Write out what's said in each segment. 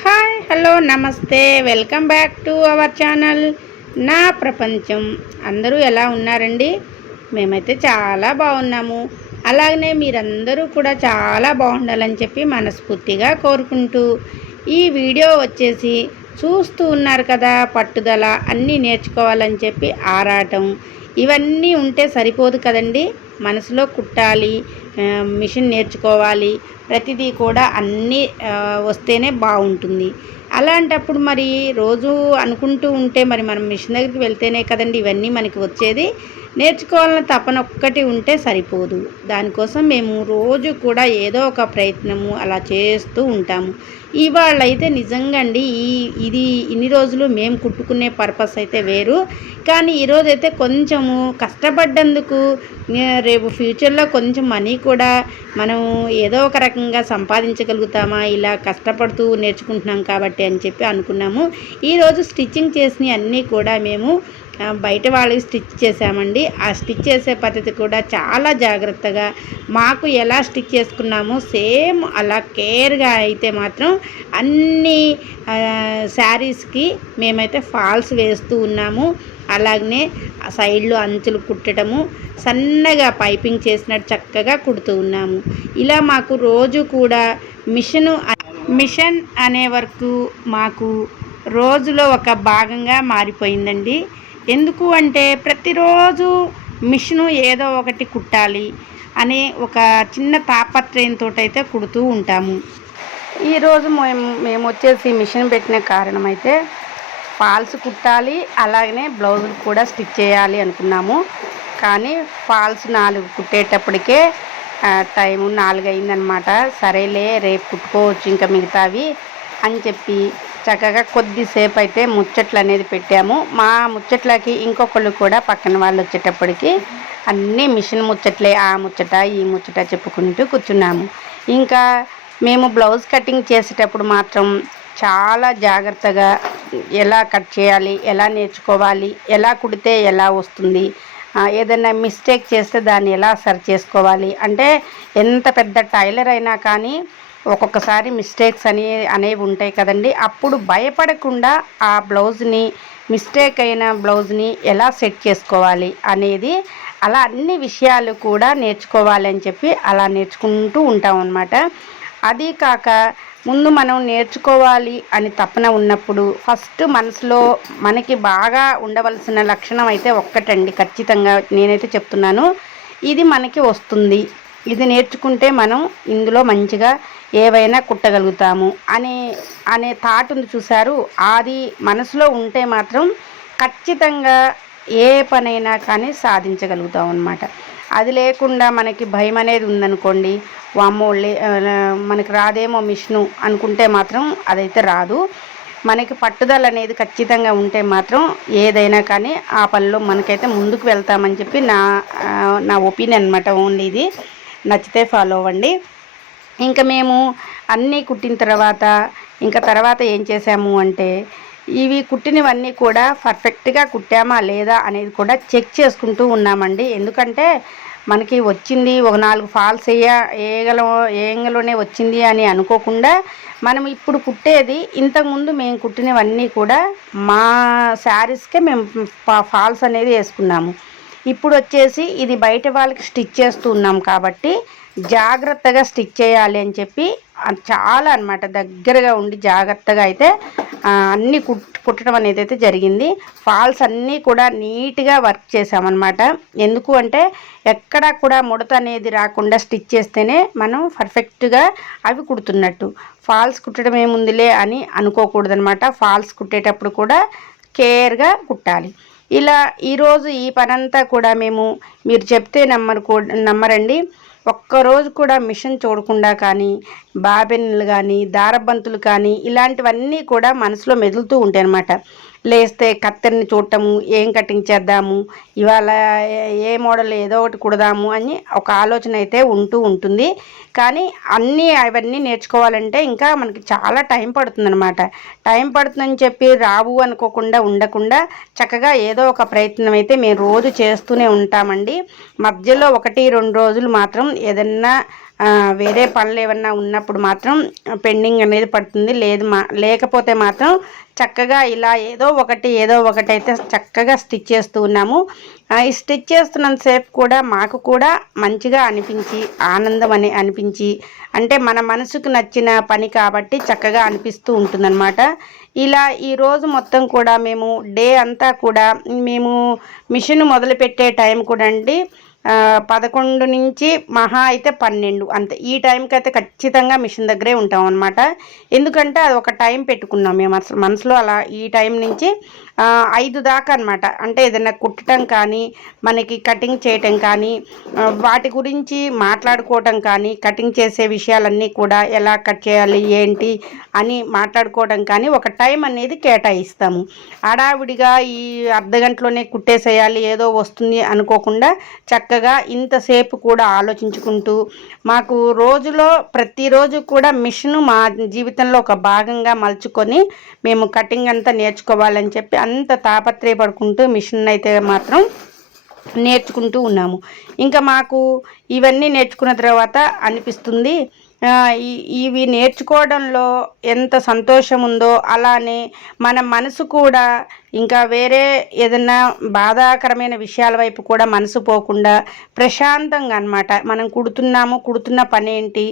Hi hello నమస్తే welcome back to our channel నా ప్రపంచం. అందరూ ఎలా ఉన్నారండి? మేమైతే చాలా బాగున్నాము. అలాగనే మీరందరూ కూడా చాలా బాగుండాలని చెప్పి మనస్ఫూర్తిగా కోరుకుంటూ ఈ వీడియో వచ్చేసి చూస్తూ ఉన్నారు కదా, పట్టుదల అన్నీ నేర్చుకోవాలని చెప్పి ఆరాటం ఇవన్నీ ఉంటే సరిపోదు కదండి. మనసులో కుట్టాలి, మిషన్ నేర్చుకోవాలి, ప్రతిదీ కూడా అన్నీ వస్తేనే బాగుంటుంది. అలాంటప్పుడు మరి రోజు అనుకుంటూ ఉంటే మరి మనం మిషన్ దగ్గరికి వెళ్తేనే కదండి ఇవన్నీ మనకి వచ్చేది. నేర్చుకోవాలన్న తపన ఒక్కటి ఉంటే సరిపోదు. దానికోసం మేము రోజు కూడా ఏదో ఒక ప్రయత్నము అలా చేస్తూ ఉంటాము. ఇవాళ అయితే నిజంగా అండి ఇది ఇన్ని రోజులు మేము కుట్టుకునే పర్పస్ అయితే వేరు, కానీ ఈరోజైతే కొంచెము కష్టపడ్డందుకు రేపు ఫ్యూచర్లో కొంచెం మనీ కూడా మనం ఏదో ఒక రకంగా సంపాదించగలుగుతామా ఇలా కష్టపడుతూ నేర్చుకుంటున్నాం కాబట్టి అని చెప్పి అనుకున్నాము. ఈరోజు స్టిచ్చింగ్ చేసినవి అన్నీ కూడా మేము బయట వాళ్ళకి స్టిచ్ చేసామండి. ఆ స్టిచ్ చేసే పద్ధతి కూడా చాలా జాగ్రత్తగా మాకు ఎలా స్టిచ్ చేసుకున్నామో సేమ్ అలా కేర్గా అయితే మాత్రం అన్ని శారీస్కి మేమైతే ఫాల్స్ వేస్తూ ఉన్నాము. అలాగనే సైడ్లో అంచులు కుట్టడము, సన్నగా పైపింగ్ చేసినట్టు చక్కగా కుడుతూ ఉన్నాము. ఇలా మాకు రోజు కూడా మిషన్ అనే వరకు మాకు రోజులో ఒక భాగంగా మారిపోయిందండి. ఎందుకు అంటే ప్రతిరోజు మిషను ఏదో ఒకటి కుట్టాలి అనే ఒక చిన్న తాపత్రయంతో అయితే కుడుతూ ఉంటాము. ఈరోజు మేము వచ్చేసి మిషన్ పెట్టిన కారణం అయితే ఫాల్స్ కుట్టాలి, అలాగనే బ్లౌజులు కూడా స్టిచ్ చేయాలి అనుకున్నాము. కానీ ఫాల్స్ 4 కుట్టేటప్పటికే టైము 4 అయిందనమాట. సరేలే రేపు కుట్టుకోవచ్చు ఇంకా మిగతావి అని చెప్పి చక్కగా కొద్దిసేపు అయితే ముచ్చట్లు అనేది పెట్టాము. మా ముచ్చట్లకి ఇంకొకళ్ళు కూడా పక్కన వాళ్ళు వచ్చేటప్పటికి అన్నీ మిషన్ ముచ్చట్లే, ఆ ముచ్చట ఈ ముచ్చట చెప్పుకుంటూ కూర్చున్నాము. ఇంకా మేము బ్లౌజ్ కటింగ్ చేసేటప్పుడు మాత్రం చాలా జాగ్రత్తగా ఎలా కట్ చేయాలి, ఎలా నేర్చుకోవాలి, ఎలా కుడితే ఎలా వస్తుంది, ఏదైనా మిస్టేక్ చేస్తే దాన్ని ఎలా సరి చేసుకోవాలి. అంటే ఎంత పెద్ద టైలర్ అయినా కానీ ఒక్కొక్కసారి మిస్టేక్స్ అనేవి ఉంటాయి కదండి. అప్పుడు భయపడకుండా ఆ బ్లౌజ్ని, మిస్టేక్ అయిన బ్లౌజ్ని ఎలా సెట్ చేసుకోవాలి అనేది, అలా అన్ని విషయాలు కూడా నేర్చుకోవాలి అని చెప్పి అలా నేర్చుకుంటూ ఉంటాం అన్నమాట. అది కాక ముందు మనం నేర్చుకోవాలి అని తపన ఉన్నప్పుడు ఫస్ట్ మనసులో మనకి బాగా ఉండవలసిన లక్షణం అయితే ఒక్కటండి, ఖచ్చితంగా నేనైతే చెప్తున్నాను, ఇది మనకి వస్తుంది, ఇది నేర్చుకుంటే మనం ఇందులో మంచిగా ఏవైనా కుట్టగలుగుతాము అనే థాట్ ఉంది చూశారు. అది మనసులో ఉంటే మాత్రం ఖచ్చితంగా ఏ పనైనా కానీ సాధించగలుగుతాం అన్నమాట. అది లేకుండా మనకి భయం అనేది ఉందనుకోండి, వామ్మో మనకి రాదేమో మిషను అనుకుంటే మాత్రం అదైతే రాదు. మనకి పట్టుదల అనేది ఖచ్చితంగా ఉంటే మాత్రం ఏదైనా కానీ ఆ పనిలో మనకైతే ముందుకు వెళ్తామని చెప్పి నా ఒపీనియన్ అనమాట. ఓన్లీ ఇది నచ్చితే ఫాలో అవ్వండి. ఇంకా మేము అన్నీ కుట్టిన తర్వాత ఏం చేసాము అంటే ఇవి కుట్టినవన్నీ కూడా పర్ఫెక్ట్గా కుట్టామా లేదా అనేది కూడా చెక్ చేసుకుంటూ ఉన్నామండి. ఎందుకంటే మనకి వచ్చింది ఒక 4 ఫాల్స్ వేయగలనే వచ్చింది అని అనుకోకుండా మనం ఇప్పుడు కుట్టేది ఇంతకుముందు మేము కుట్టినవన్నీ కూడా మా శారీస్కే మేము ఫాల్స్ అనేది వేసుకున్నాము. ఇప్పుడు వచ్చేసి ఇది బయట వాళ్ళకి స్టిచ్ చేస్తూ ఉన్నాం కాబట్టి జాగ్రత్తగా స్టిచ్ చేయాలి అని చెప్పి చాలా అన్నమాట దగ్గరగా ఉండి జాగ్రత్తగా అయితే అన్నీ కుట్టడం అనేది అయితే జరిగింది. ఫాల్స్ అన్నీ కూడా నీట్గా వర్క్ చేసామన్నమాట. ఎందుకు అంటే ఎక్కడా కూడా ముడత అనేది రాకుండా స్టిచ్ చేస్తేనే మనం పర్ఫెక్ట్గా అవి కుడుతున్నట్టు. ఫాల్స్ కుట్టడం ఏముందిలే అని అనుకోకూడదనమాట. ఫాల్స్ కుట్టేటప్పుడు కూడా కేర్గా కుట్టాలి. ఇలా ఈరోజు ఈ పనంతా కూడా మీరు చెప్తే నమ్మరండి, ఒక్కరోజు కూడా మిషన్ చూడకుండా కానీ బాబెన్లు కానీ దారబంతులు కానీ ఇలాంటివన్నీ కూడా మనసులో మెదులుతూ ఉంటాయి అన్నమాట. లేస్తే కత్తెరని చూడటము, ఏం కటింగ్ చేద్దాము, ఇవాళ ఏ మోడల్ ఏదో ఒకటి కుడదాము అని ఒక ఆలోచన అయితే ఉంటుంది. కానీ అవన్నీ నేర్చుకోవాలంటే ఇంకా మనకి చాలా టైం పడుతుందన్నమాట. టైం పడుతుందని చెప్పి రావు అనుకోకుండా ఉండకుండా చక్కగా ఏదో ఒక ప్రయత్నం అయితే మేము రోజు చేస్తూనే ఉంటామండి. మధ్యలో 1-2 రోజులు మాత్రం ఏదన్నా వేరే పనులు ఏమన్నా ఉన్నప్పుడు మాత్రం పెండింగ్ అనేది పడుతుంది. లేకపోతే మాత్రం చక్కగా ఇలా ఏదో ఒకటి అయితే చక్కగా స్టిచ్ చేస్తూ ఉన్నాము. ఈ స్టిచ్ చేస్తున్నంతసేపు కూడా మాకు కూడా మంచిగా ఆనందం అనిపించి అంటే మన మనసుకు నచ్చిన పని కాబట్టి చక్కగా అనిపిస్తూ ఉంటుందన్నమాట. ఇలా ఈరోజు మొత్తం కూడా మేము డే అంతా కూడా మేము మిషన్ మొదలుపెట్టే టైం కూడా అండి 11 నుంచి మహా అయితే 12 అంతే. ఈ టైంకి అయితే ఖచ్చితంగా మిషన్ దగ్గరే ఉంటాం అనమాట. ఎందుకంటే అది ఒక టైం పెట్టుకున్నాం మేము అసలు మనసులో, అలా ఈ టైం నుంచి 5 దాకా అనమాట. అంటే ఏదైనా కుట్టడం కానీ, మనకి కటింగ్ చేయటం కానీ, వాటి గురించి మాట్లాడుకోవటం కానీ, కటింగ్ చేసే విషయాలన్నీ కూడా ఎలా కట్ చేయాలి ఏంటి అని మాట్లాడుకోవడం కానీ ఒక టైం అనేది కేటాయిస్తాము. హడావిడిగా ఈ అర్ధగంటలోనే కుట్టేసేయాలి ఏదో వస్తుంది అనుకోకుండా చక్కగా ఇంతసేపు కూడా ఆలోచించుకుంటూ మాకు రోజులో ప్రతిరోజు కూడా మిషన్ మా జీవితంలో ఒక భాగంగా మలుచుకొని మేము కటింగ్ అంతా నేర్చుకోవాలని చెప్పి అంత తాపత్రయపడుకుంటూ మిషన్ అయితే మాత్రం నేర్చుకుంటూ ఉన్నాము. ఇంకా మాకు ఇవన్నీ నేర్చుకున్న తర్వాత అనిపిస్తుంది ఇవి నేర్చుకోవడంలో ఎంత సంతోషం ఉందో, అలానే మన మనసు కూడా ఇంకా వేరే ఏదైనా బాధాకరమైన విషయాల వైపు కూడా మనసు పోకుండా ప్రశాంతంగా అనమాట. మనం కుడుతున్న పని ఏంటి,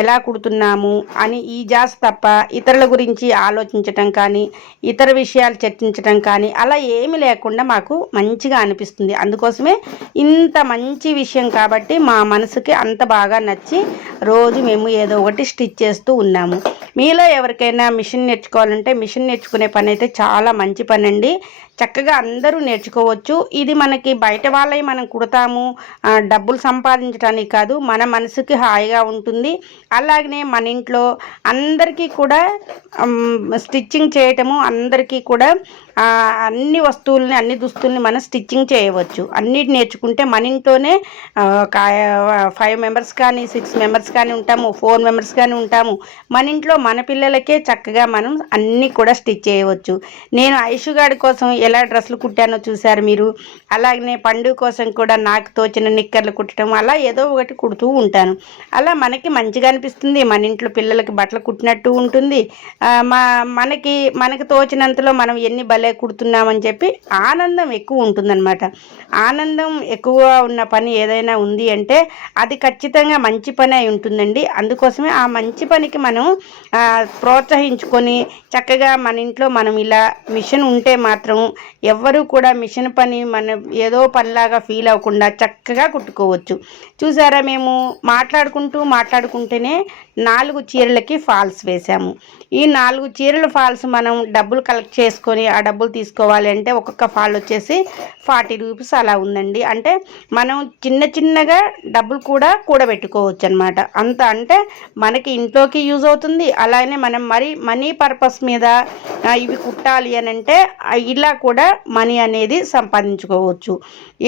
ఎలా కుడుతున్నాము అని ఈ జాస్ తప్ప ఇతరుల గురించి ఆలోచించటం కానీ, ఇతర విషయాలు చర్చించటం కానీ అలా ఏమీ లేకుండా మాకు మంచిగా అనిపిస్తుంది. అందుకోసమే ఇంత మంచి విషయం కాబట్టి మా మనసుకి అంత బాగా నచ్చి రోజు మేము ఏదో ఒకటి స్టిచ్ చేస్తూ ఉన్నాము. మీలో ఎవరికైనా మిషన్ నేర్చుకోవాలంటే మిషన్ నేర్చుకునే పని అయితే చాలా మంచి పని అండి. చక్కగా అందరూ నేర్చుకోవచ్చు. ఇది మనకి బయట వాళ్ళవి మనం కుడతాము డబ్బులు సంపాదించడానికి కాదు, మన మనసుకి హాయిగా ఉంటుంది. అలాగనే మన ఇంట్లో అందరికీ కూడా స్టిచ్చింగ్ చేయటము, అందరికీ కూడా అన్ని దుస్తుల్ని మనం స్టిచ్చింగ్ చేయవచ్చు. అన్నిటి నేర్చుకుంటే మన ఇంట్లోనే ఒక 5 మెంబర్స్ కానీ 6 మెంబర్స్ కానీ ఉంటాము, 4 మెంబర్స్ కానీ ఉంటాము. మన ఇంట్లో మన పిల్లలకే చక్కగా మనం అన్నీ కూడా స్టిచ్ చేయవచ్చు. నేను ఐషుగాడి కోసం ఎలా డ్రెస్సులు కుట్టానో చూశారు మీరు. అలాగనే పండుగ కోసం కూడా నాకు తోచిన నిక్కర్లు కుట్టడం, అలా ఏదో ఒకటి కుడుతూ ఉంటాను. అలా మనకి మంచిగా అనిపిస్తుంది. మన ఇంట్లో పిల్లలకి బట్టలు కుట్టినట్టు ఉంటుంది. మనకి తోచినంతలో మనం ఎన్ని భలే కుడుతున్నామని చెప్పి ఆనందం ఎక్కువ ఉంటుందన్నమాట. ఆనందం ఎక్కువ ఉన్న పని ఏదైనా ఉంది అంటే అది ఖచ్చితంగా మంచి పని అయి ఉంటుందండి. అందుకోసమే ఆ మంచి పనికి మనం ప్రోత్సహించుకొని చక్కగా మన ఇంట్లో మనం ఇలా మిషన్ ఉంటే మాత్రం ఎవ్వరూ కూడా మిషన్ పని మనం ఏదో పనిలాగా ఫీల్ అవ్వకుండా చక్కగా కుట్టుకోవచ్చు. చూసారా, మేము మాట్లాడుకుంటూనే 4 చీరలకి ఫాల్స్ వేసాము. ఈ 4 చీరల ఫాల్స్ మనం డబ్బులు కలెక్ట్ చేసుకొని ఆ డబ్బులు తీసుకోవాలి అంటే ఒక్కొక్క ఫాల్ వచ్చేసి 40 రూపీస్ అలా ఉందండి. అంటే మనం చిన్నగా డబ్బులు కూడా కూడబెట్టుకోవచ్చు అనమాట. అంత అంటే మనకి ఇంట్లోకి యూజ్ అవుతుంది. అలానే మనం మనీ పర్పస్ మీద ఇవి కుట్టాలి అని అంటే ఇలా కూడా మనీ అనేది సంపాదించుకోవచ్చు.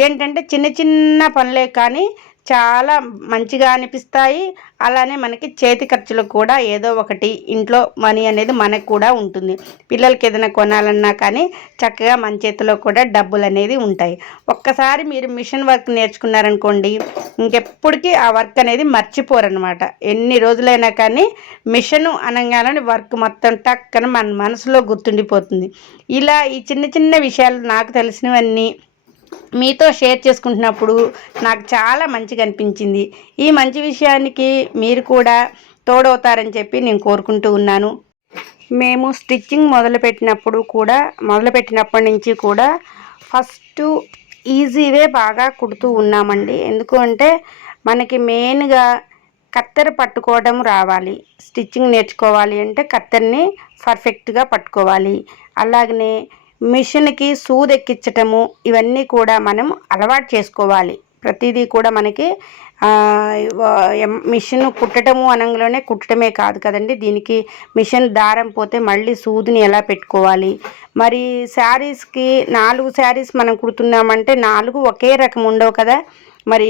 ఏంటంటే చిన్న పనులే కానీ చాలా మంచిగా అనిపిస్తాయి. అలానే మనకి చేతి ఖర్చులకు కూడా ఏదో ఒకటి ఇంట్లో మనీ అనేది మనకు కూడా ఉంటుంది. పిల్లలకి ఏదైనా కొనాలన్నా కానీ చక్కగా మన చేతిలో కూడా డబ్బులు అనేది ఉంటాయి. ఒక్కసారి మీరు మిషన్ వర్క్ నేర్చుకున్నారనుకోండి, ఇంకెప్పటికీ ఆ వర్క్ అనేది మర్చిపోరనమాట. ఎన్ని రోజులైనా కానీ మిషన్ అనగానే వర్క్ మొత్తం టక్కన మన మనసులో గుర్తుండిపోతుంది. ఇలా ఈ చిన్న విషయాలు నాకు తెలిసినవన్నీ మీతో షేర్ చేసుకుంటున్నప్పుడు నాకు చాలా మంచిగా అనిపించింది. ఈ మంచి విషయానికి మీరు కూడా తోడవుతారని చెప్పి నేను కోరుకుంటూ ఉన్నాను. మేము స్టిచ్చింగ్ మొదలుపెట్టినప్పటి నుంచి కూడా ఫస్ట్ ఈజీవే బాగా కుడుతూ ఉన్నామండి. ఎందుకు అంటే మనకి మెయిన్గా కత్తెర పట్టుకోవడం రావాలి. స్టిచ్చింగ్ నేర్చుకోవాలి అంటే కత్తెరని పర్ఫెక్ట్గా పట్టుకోవాలి. అలాగనే మిషన్కి సూదెక్కించటము ఇవన్నీ కూడా మనం అలవాటు చేసుకోవాలి. ప్రతిదీ కూడా మనకి మిషన్ కుట్టడము అనగానే కుట్టడమే కాదు కదండి, దీనికి మిషన్ దారం పోతే మళ్ళీ సూదిని ఎలా పెట్టుకోవాలి. మరి శారీస్కి 4 శారీస్ మనం కుడుతున్నామంటే 4 ఒకే రకం ఉండవు కదా, మరి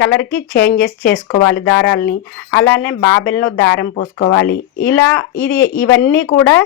కలర్కి చేంజెస్ చేసుకోవాలి దారాలని. అలానే బాబెల్లో దారం పోసుకోవాలి. ఇవన్నీ కూడా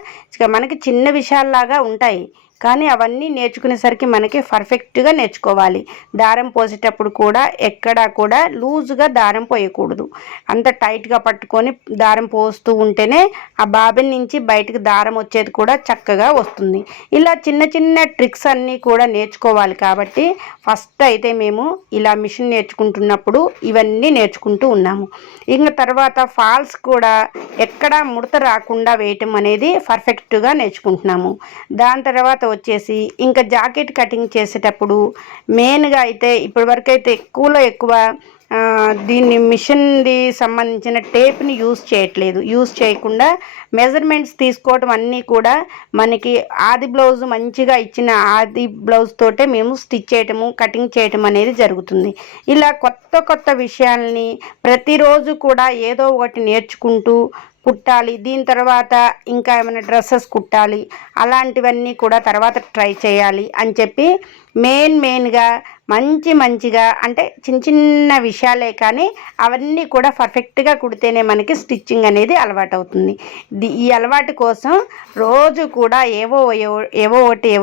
మనకి చిన్న విషయాల్లాగా ఉంటాయి, కానీ అవన్నీ నేర్చుకునేసరికి మనకి పర్ఫెక్ట్గా నేర్చుకోవాలి. దారం పోసేటప్పుడు కూడా ఎక్కడా కూడా లూజుగా దారం పోయకూడదు. అంత టైట్గా పట్టుకొని దారం పోస్తూ ఉంటేనే ఆ బాబిన్ నుంచి బయటకు దారం వచ్చేది కూడా చక్కగా వస్తుంది. ఇలా చిన్న చిన్న ట్రిక్స్ అన్నీ కూడా నేర్చుకోవాలి. కాబట్టి ఫస్ట్ అయితే మేము ఇలా మిషన్ నేర్చుకుంటున్నప్పుడు ఇవన్నీ నేర్చుకుంటూ ఉన్నాము. ఇంకా తర్వాత ఫాల్స్ కూడా ఎక్కడా ముడత రాకుండా వేయటం అనేది పర్ఫెక్ట్గా నేర్చుకుంటున్నాము. దాని తర్వాత వచ్చేసి ఇంకా జాకెట్ కటింగ్ చేసేటప్పుడు మెయిన్గా అయితే ఇప్పటివరకు అయితే ఎక్కువలో ఎక్కువ దీన్ని మిషన్ది సంబంధించిన టేప్ని యూజ్ చేయకుండా మెజర్మెంట్స్ తీసుకోవటం అన్నీ కూడా మనకి ఆది బ్లౌజ్ మంచిగా ఇచ్చిన ఆది బ్లౌజ్ తోటే మేము స్టిచ్ చేయటము కటింగ్ చేయటం అనేది జరుగుతుంది. ఇలా కొత్త కొత్త విషయాల్ని ప్రతిరోజు కూడా ఏదో ఒకటి నేర్చుకుంటూ కుట్టాలి. దీని తర్వాత ఇంకా ఏమైనా డ్రెస్సెస్ కుట్టాలి, అలాంటివన్నీ కూడా తర్వాత ట్రై చేయాలి అని చెప్పి మెయిన్గా మంచిగా అంటే చిన్న చిన్న విషయాలే కానీ అవన్నీ కూడా పర్ఫెక్ట్గా కుడితేనే మనకి స్టిచ్చింగ్ అనేది అలవాటు అవుతుంది. ఈ అలవాటు కోసం రోజు కూడా ఏవో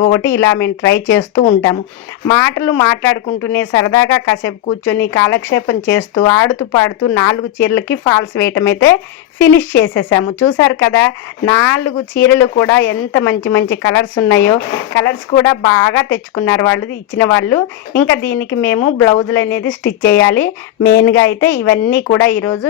ఒకటి ఇలా మేము ట్రై చేస్తూ ఉంటాము. మాటలు మాట్లాడుకుంటూనే సరదాగా కాసేపు కూర్చొని కాలక్షేపం చేస్తూ ఆడుతూ పాడుతూ 4 చీరలకి ఫాల్స్ వేయటం అయితే ఫినిష్ చేసేసాము. చూసారు కదా, 4 చీరలు కూడా ఎంత మంచి కలర్స్ ఉన్నాయో. కలర్స్ కూడా బాగా తెచ్చుకున్నారు వాళ్ళు ఇచ్చిన వాళ్ళు. ఇంకా దీనికి మేము బ్లౌజులు అనేది స్టిచ్ చేయాలి. మెయిన్గా అయితే ఇవన్నీ కూడా ఈరోజు